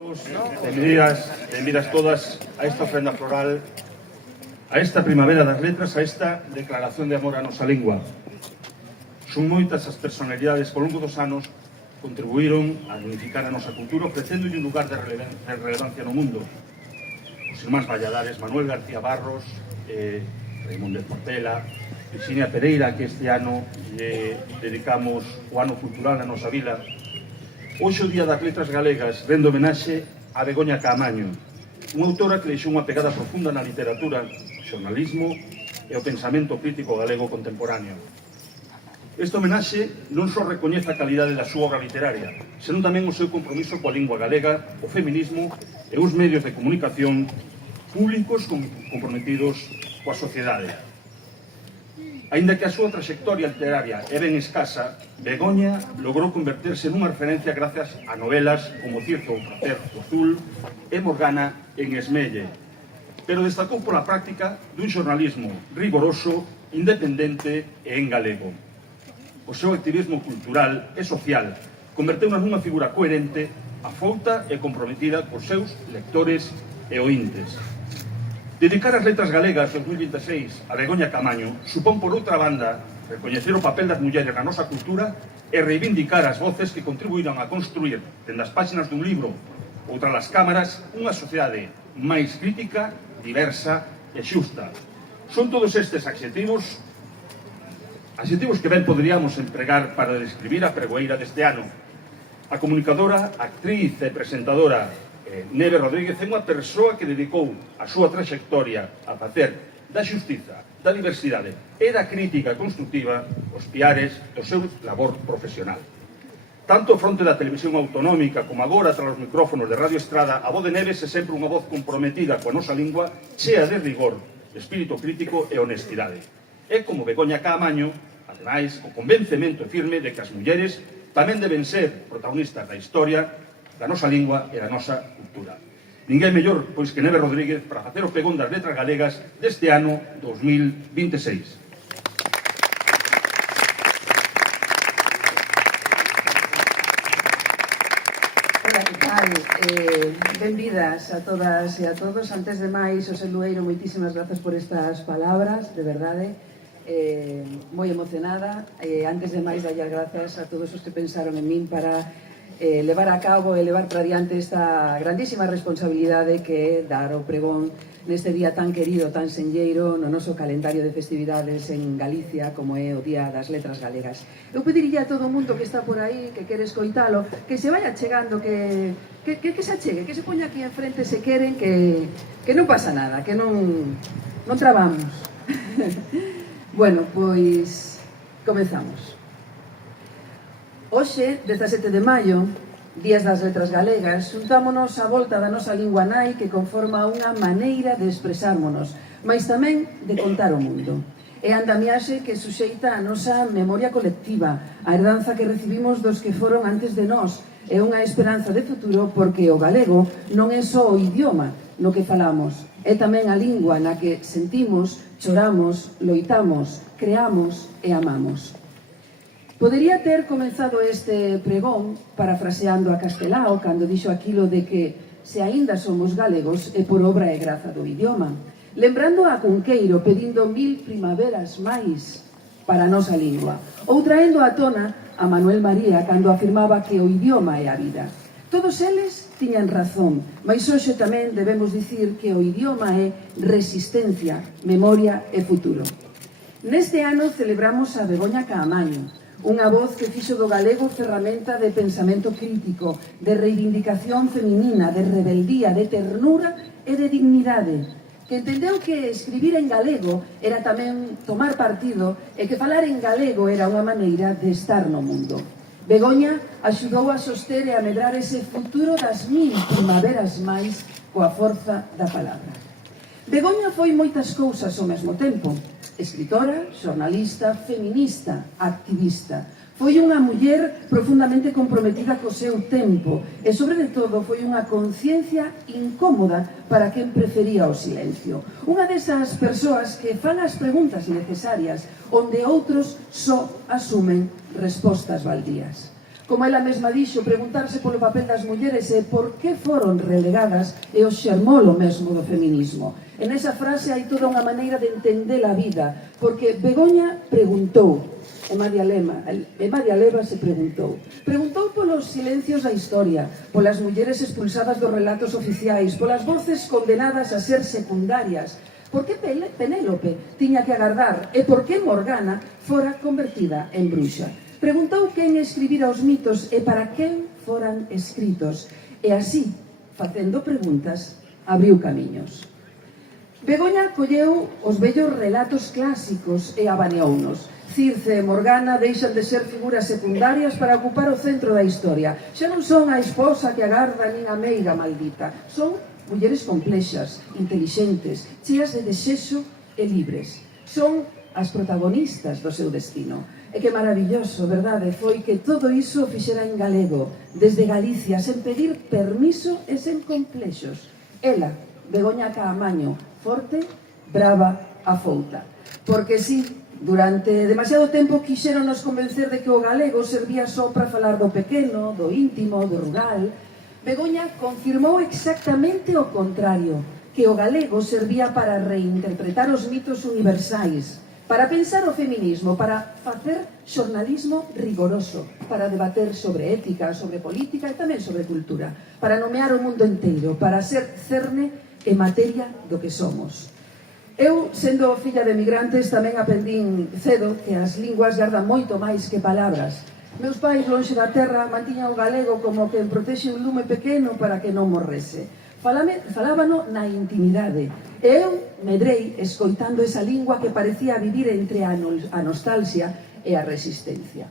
Benvidas todas a esta ofrenda floral, a esta primavera das letras, a esta declaración de amor a nosa lingua. Son moitas as personalidades que ao longo dos anos contribuíron a dignificar a nosa cultura, ofrecendo un lugar de relevancia no mundo. Os irmáns Valladares, Manuel García Barros, Raimundo de Portela, Virxinia Pereira, que este ano dedicamos o ano cultural na nosa vila. Hoxe o Día das Letras Galegas rende homenaxe a Begoña Caamaño, unha autora que deixou unha pegada profunda na literatura, xornalismo e o pensamento crítico galego contemporáneo. Este homenaxe non só recoñece a calidade da súa obra literaria, senón tamén o seu compromiso coa lingua galega, o feminismo e os medios de comunicación públicos comprometidos coa sociedade. Aínda que a súa trayectoria literaria é ben escasa, Begoña logrou converterse nunha referencia grazas a novelas como Circe ou Prazer o Azul e Morgana en Esmelle, pero destacou pola práctica dun xornalismo rigoroso, independente e en galego. O seu activismo cultural e social converteu-na nunha figura coherente, afouta e comprometida cos seus lectores e ointes. Dedicar as letras galegas 2026 a Begoña Caamaño supón, por outra banda, recoñecer o papel das mulleres na nosa cultura e reivindicar as voces que contribuíron a construir, dende as páxinas dun libro ou tras as cámaras, unha sociedade máis crítica, diversa e xusta. Son todos estes adxetivos que ben poderíamos empregar para describir a pregoeira deste ano. A comunicadora, actriz e presentadora Neve Rodríguez é unha persoa que dedicou a súa trayectoria a facer da xustiza, da diversidade e da crítica constructiva os piares do seu labor profesional. Tanto fronte da televisión autonómica como agora tras os micrófonos de Radio Estrada, a voz de Neves é sempre unha voz comprometida coa nosa lingua, chea de rigor, espírito crítico e honestidade. É como Begoña Caamaño, ademais, o convencemento firme de que as mulleres tamén deben ser protagonistas da historia, da nosa lingua e da nosa cultura. Ninguén mellor pois que Neve Rodríguez para facer o pregón das letras galegas deste ano 2026. Hola, que tal? Benvidas a todas e a todos. Antes de máis, Xosé Lueiro, moitísimas grazas por estas palabras, de verdade. Moi emocionada. Antes de máis, dalle as grazas a todos os que pensaron en min para levar a cabo e levar para diante esta grandísima responsabilidade que é dar o pregón neste día tan querido, tan senlleiro no noso calendario de festividades en Galicia como é o Día das Letras Galegas. Eu pediría a todo o mundo que está por aí, que quere escoitalo, que se vaya chegando, que se achegue, que se poña aquí enfrente se queren, que non pasa nada, que non trabamos. Bueno, pois comezamos. Hoxe, 17 de maio, Días das Letras Galegas, xuntámonos á volta da nosa lingua nai que conforma unha maneira de expresármonos, mais tamén de contar o mundo. É a andamiaxe que suxeita a nosa memoria colectiva, a herdanza que recibimos dos que foron antes de nós, é unha esperanza de futuro porque o galego non é só o idioma no que falamos, é tamén a lingua na que sentimos, choramos, loitamos, creamos e amamos. Podería ter comenzado este pregón parafraseando a Castelao cando dixo aquilo de que se aínda somos galegos é por obra e graza do idioma, lembrando a Cunqueiro pedindo 1000 primaveras máis para a nosa lingua, ou traendo á tona a Manuel María cando afirmaba que o idioma é a vida. Todos eles tiñan razón, mas hoxe tamén debemos dicir que o idioma é resistencia, memoria e futuro. Neste ano celebramos a Begoña Caamaño, unha voz que fixo do galego ferramenta de pensamento crítico, de reivindicación feminina, de rebeldía, de ternura e de dignidade, que entendeu que escribir en galego era tamén tomar partido e que falar en galego era unha maneira de estar no mundo. Begoña axudou a soster e a medrar ese futuro das 1000 primaveras máis coa forza da palabra. Begoña foi moitas cousas ao mesmo tempo. Escritora, xornalista, feminista, activista. Foi unha muller profundamente comprometida co seu tempo e, sobre de todo, foi unha conciencia incómoda para quen prefería o silencio. Unha desas persoas que fan as preguntas necesarias onde outros só asumen respostas baldías. Como ela mesma dixo, preguntarse polo papel das mulleres e por que foron relegadas é o xermolo mesmo do feminismo. En esa frase hai toda unha maneira de entender a vida, porque Begoña preguntou, e María Leva se preguntou polos silencios da historia, polas mulleres expulsadas dos relatos oficiais, polas voces condenadas a ser secundarias, por que Penélope tiña que agardar e por que Morgana fora convertida en bruxa. Preguntou quen escribira os mitos e para quen foran escritos. E así, facendo preguntas, abriu camiños. Begoña colleu os vellos relatos clásicos e abaneounos. Circe e Morgana deixan de ser figuras secundarias para ocupar o centro da historia. Xa non son a esposa que agarda nin a meiga maldita. Son mulleres complexas, intelixentes, cheas de desexo e libres. Son as protagonistas do seu destino. E que maravilloso, verdade, foi que todo iso o fixera en galego, desde Galicia, sen pedir permiso e sen complexos. Ela, Begoña Caamaño, forte, brava, afouta. Porque sí, durante demasiado tempo quixéronos convencer de que o galego servía só para falar do pequeno, do íntimo, do rural. Begoña confirmou exactamente o contrario, que o galego servía para reinterpretar os mitos universais, para pensar o feminismo, para facer xornalismo rigoroso, para debater sobre ética, sobre política e tamén sobre cultura, para nomear o mundo inteiro, para ser cerne e materia do que somos. Eu, sendo filla de emigrantes, tamén aprendín cedo que as linguas gardan moito máis que palabras. Meus pais, lonxe da terra, mantiñan o galego como quen protexe un lume pequeno para que non morrese. Falábano na intimidade. E eu medrei escoitando esa lingua que parecía vivir entre a nostalgia e a resistencia.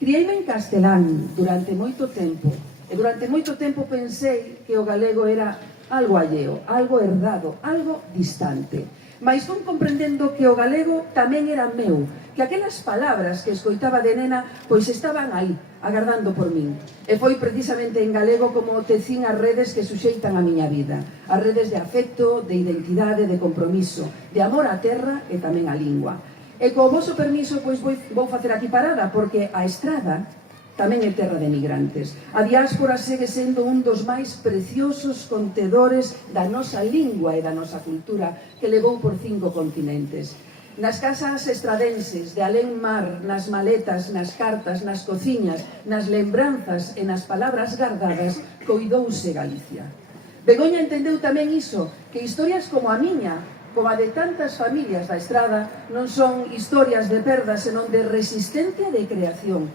Criei-me en castelán durante moito tempo, e durante moito tempo pensei que o galego era algo alleo, algo herdado, algo distante. Mais fui comprendendo que o galego tamén era meu, que aquelas palabras que escoitaba de nena pois estaban aí, agardando por min. E foi precisamente en galego como tecín as redes que suxeitan a miña vida, as redes de afecto, de identidade, de compromiso, de amor á terra e tamén á lingua. E co voso permiso pois vou facer aquí parada, porque a estrada tamén é terra de migrantes. A diáspora segue sendo un dos máis preciosos contedores da nosa lingua e da nosa cultura que levou por 5 continentes. Nas casas estradenses, de alén mar, nas maletas, nas cartas, nas cociñas, nas lembranzas e nas palabras gardadas, coidouse Galicia. Begoña entendeu tamén iso, que historias como a miña, como a de tantas familias da estrada, non son historias de perda, senón de resistencia e de creación.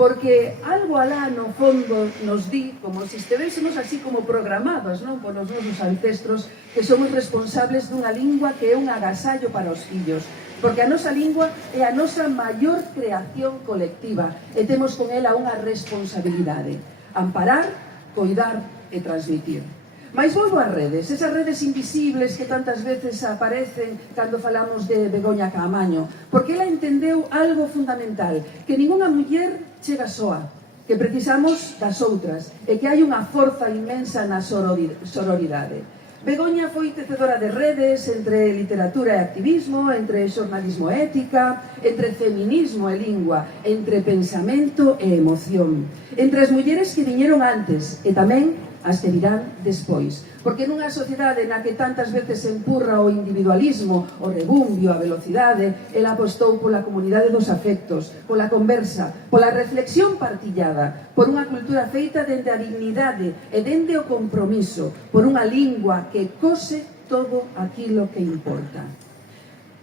Porque algo alá no fondo nos di, como se estivésemos así como programados, non, por os nosos ancestros, que somos responsables dunha lingua que é un agasallo para os fillos. Porque a nosa lingua é a nosa maior creación colectiva e temos con ela unha responsabilidade: amparar, coidar e transmitir. Mais volvo ás redes, esas redes invisibles que tantas veces aparecen cando falamos de Begoña Caamaño, porque ela entendeu algo fundamental, que ningunha muller chega soa, que precisamos das outras e que hai unha forza inmensa na sororidade. Begoña foi tecedora de redes entre literatura e activismo, entre xornalismo e ética, entre feminismo e lingua, entre pensamento e emoción, entre as mulleres que viñeron antes e tamén as que virán despois. Porque nunha sociedade na que tantas veces se empurra o individualismo, o rebumbio, a velocidade, ela apostou pola comunidade dos afectos, pola conversa, pola reflexión partillada, por unha cultura feita dende a dignidade e dende o compromiso, por unha lingua que cose todo aquilo que importa.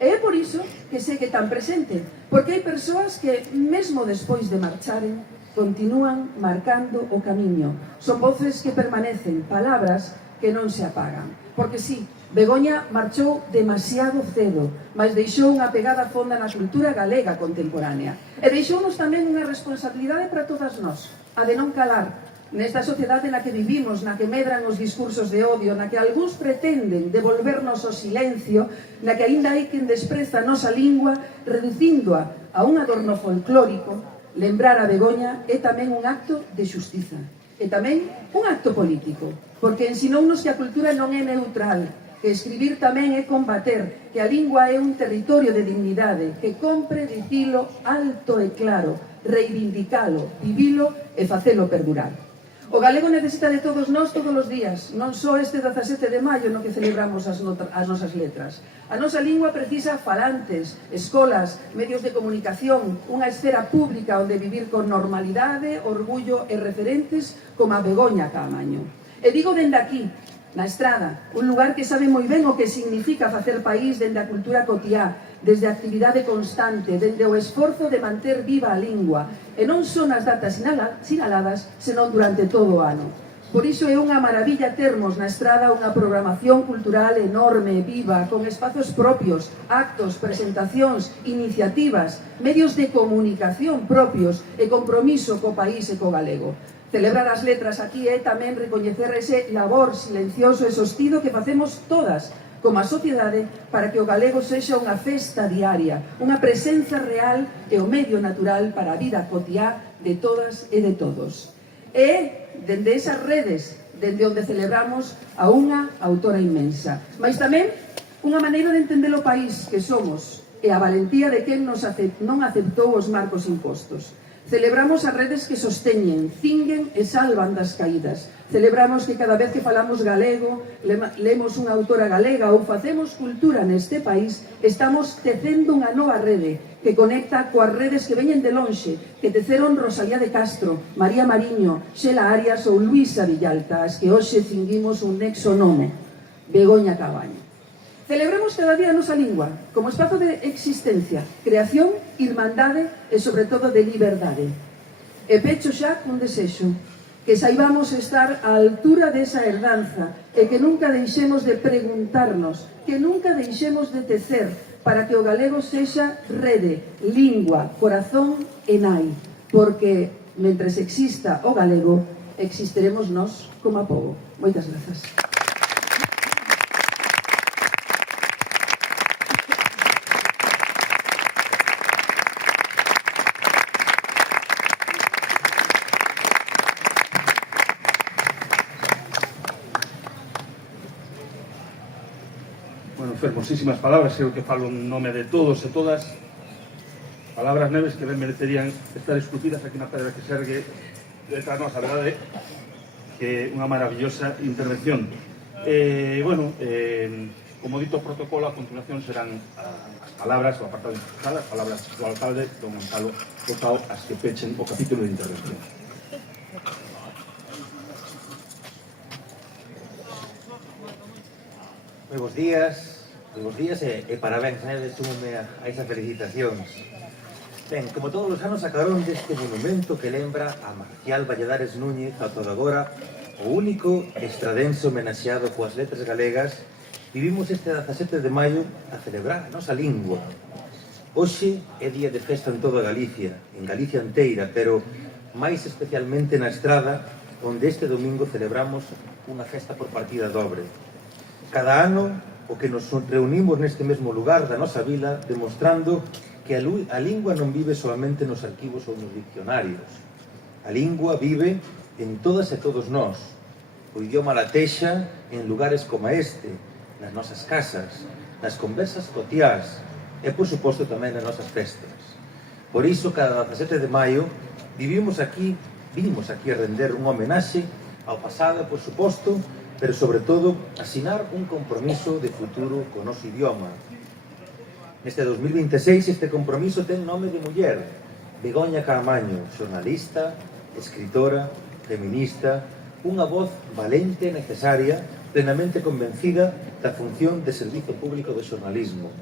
E é por iso que segue tan presente, porque hai persoas que, mesmo despois de marcharen, continúan marcando o camiño. Son voces que permanecen, palabras que non se apagan. Porque sí, Begoña marchou demasiado cedo, mas deixou unha pegada fonda na cultura galega contemporánea. E deixounos tamén unha responsabilidade para todas nós, a de non calar, nesta sociedade na que vivimos, na que medran os discursos de odio, na que algúns pretenden devolvernos o silencio, na que aínda hai quen despreza a nosa lingua, reducíndoa a un adorno folclórico. Lembrar a Begoña é tamén un acto de xustiza, e tamén un acto político, porque ensinounos que a cultura non é neutral, que escribir tamén é combater, que a lingua é un territorio de dignidade, que compre dicilo alto e claro, reivindicalo, vivilo e facelo perdurar. O galego necesita de todos nós todos os días, non só este 17 de maio no que celebramos as nosas letras. A nosa lingua precisa falantes, escolas, medios de comunicación, unha esfera pública onde vivir con normalidade, orgullo e referentes como a Begoña Caamaño. E digo dende aquí, na Estrada, un lugar que sabe moi ben o que significa facer país dende a cultura cotiá, desde a actividade constante, dende o esforzo de manter viva a lingua, e non son as datas sinaladas, senón durante todo o ano. Por iso é unha maravilla termos na Estrada unha programación cultural enorme, viva, con espazos propios, actos, presentacións, iniciativas, medios de comunicación propios e compromiso co país e co galego. Celebrar as letras aquí é tamén recoñecer ese labor silencioso e sostido que facemos todas como a sociedade para que o galego sexa unha festa diaria, unha presenza real e o medio natural para a vida cotiá de todas e de todos. E, dende esas redes, dende onde celebramos a unha autora inmensa, mas tamén unha maneira de entender o país que somos e a valentía de quen non aceptou os marcos impostos. Celebramos as redes que sosteñen, cinguen e salvan das caídas. Celebramos que cada vez que falamos galego, lemos unha autora galega ou facemos cultura neste país, estamos tecendo unha nova rede que conecta coas redes que veñen de lonxe, que teceron Rosalía de Castro, María Mariño, Xela Arias ou Luisa Villalta, as que hoxe cinguimos un nexo nome, Begoña Caamaño. Celebramos cada día a nosa lingua como espazo de existencia, creación, irmandade e, sobre todo, de liberdade. E pecho xa cun desexo, que saibamos estar á altura desa herdanza e que nunca deixemos de preguntarnos, que nunca deixemos de tecer para que o galego sexa rede, lingua, corazón e nai, porque, mentres exista o galego, existiremos nós como a pobo. Moitas grazas. Fermosísimas palabras, creo que falo en nome de todos e todas, palabras neves que ben merecerían estar esculpidas aquí na pedra que se ergue detrás nosa, verdade, que é unha maravillosa intervención. Como dito protocolo, a continuación serán as palabras do apartado institucional, as palabras do alcalde, don Gonzalo Botao, as que pechen o capítulo de intervención. Moi bons días e parabéns, súmome a esas felicitacións. Ben, como todos os anos sacaron deste monumento que lembra a Marcial Valladares Núñez, ata agora o único estradense homenaxeado coas letras galegas, vivimos este 17 de maio a celebrar a nosa lingua. Hoxe é día de festa en toda Galicia, en Galicia inteira, pero máis especialmente na Estrada, onde este domingo celebramos unha festa por partida dobre. Cada ano o que nos reunimos neste mesmo lugar da nosa vila demostrando que a lingua non vive solamente nos arquivos ou nos diccionarios. A lingua vive en todas e todos nós. O idioma latexa en lugares como este, nas nosas casas, nas conversas cotiás e, por suposto, tamén nas nosas festas. Por iso, cada 17 de maio, vinimos aquí a render un homenaxe ao pasado, por suposto, pero, sobre todo, asinar un compromiso de futuro co noso idioma. Neste 2026, este compromiso ten nome de muller, Begoña Caamaño, xornalista, escritora, feminista, unha voz valente e necesaria, plenamente convencida da función de servizo público do xornalismo.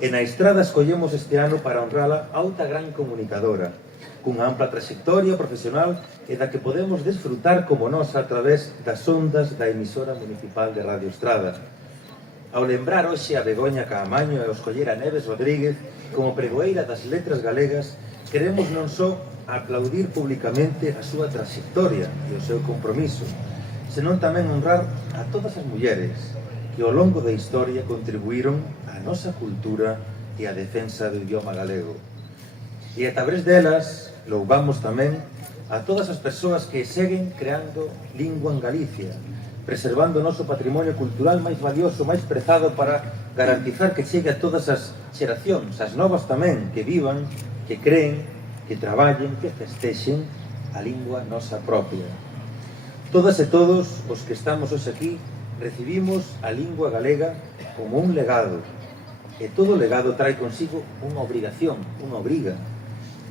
E na Estrada escollemos este ano para honrala a outra gran comunicadora, cunha ampla trayectoria profesional e da que podemos desfrutar como nós a través das ondas da emisora municipal de Radio Estrada. Ao lembrar hoxe a Begoña Caamaño e ao escoller a Neves Rodríguez como pregoeira das letras galegas, queremos non só aplaudir públicamente a súa trayectoria e o seu compromiso, senón tamén honrar a todas as mulleres que ao longo da historia contribuíron á nosa cultura e á defensa do idioma galego. E a través delas louvamos tamén a todas as persoas que seguen creando lingua en Galicia, preservando o noso patrimonio cultural máis valioso, máis prezado para garantizar que chegue a todas as xeracións, as novas tamén, que vivan, que creen que traballen, que festexen a lingua nosa propia. Todas e todos os que estamos hoxe aquí recibimos a lingua galega como un legado, e todo legado trae consigo unha obrigación, unha obriga.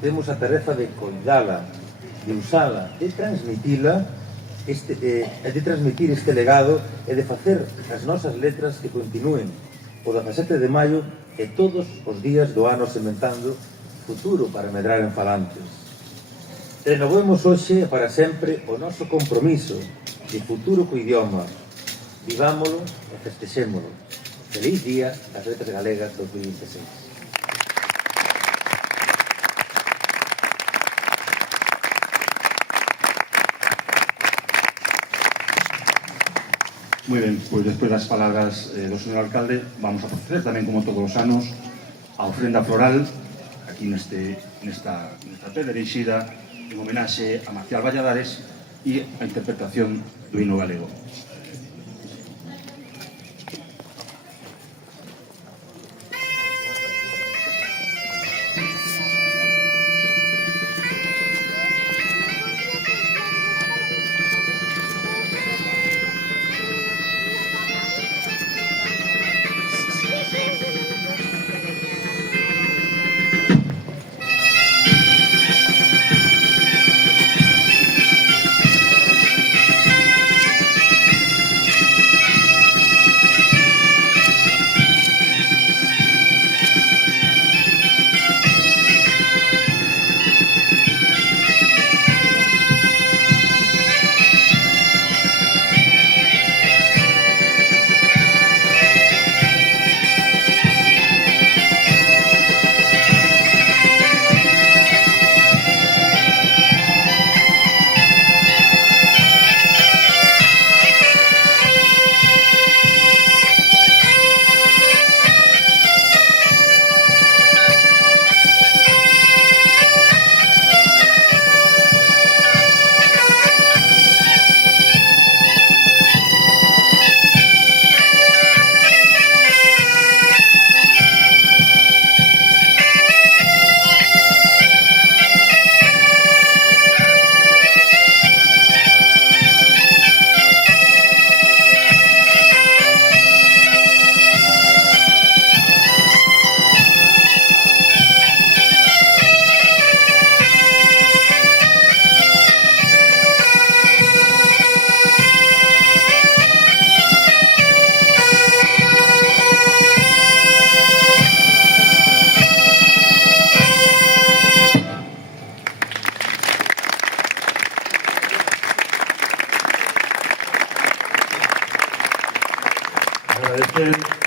Temos a tarefa de coidala, de usala, de transmitila, de transmitir este legado e de facer as nosas letras que continúen o 17 de maio e todos os días do ano sementando futuro para medrar en falantes. Renovemos hoxe para sempre o noso compromiso de futuro co idioma. Vivámolo e festexémolo. Feliz Día das Letras Galegas 2026. Moi ben, pois despois das palabras do señor alcalde, vamos a proceder tamén como todos os anos a ofrenda floral aquí nesta pedra erixida en homenaxe a Marcial Valladares e a interpretación do himno galego.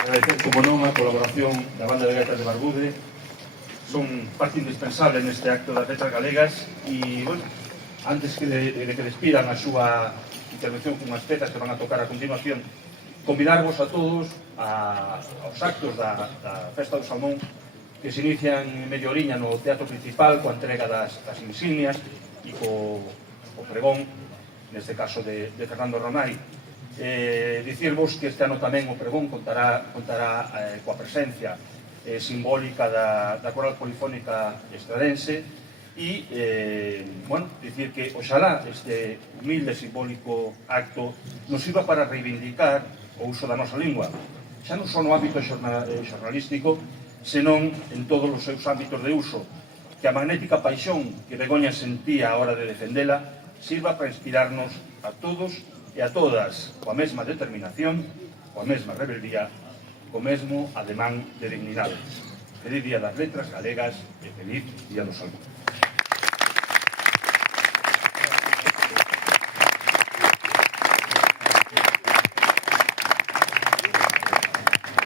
Agradecer, como non, a colaboración da Banda de Gaitas de Barbude. Son parte indispensable neste acto das letras galegas e, bueno, antes de que despidan a súa intervención con as pezas que van a tocar a continuación, convidarvos a todos aos actos da Festa do Salmón que se inician en media oriña no teatro principal coa entrega das insignias e co pregón, neste caso de Fernando Romay. Dicirvos que este ano tamén o pregón contará coa presencia simbólica da Coral Polifónica Estradense e, bueno, dicir que oxalá este humilde simbólico acto nos sirva para reivindicar o uso da nosa lingua, xa non só no ámbito xornalístico, senón en todos os seus ámbitos de uso, que a magnética paixón que Begoña sentía a hora de defendela sirva para inspirarnos a todos e a todas coa mesma determinación, coa mesma rebeldía, co mesmo ademán de dignidade. Feliz Día das Letras Galegas e feliz Día do Salmón.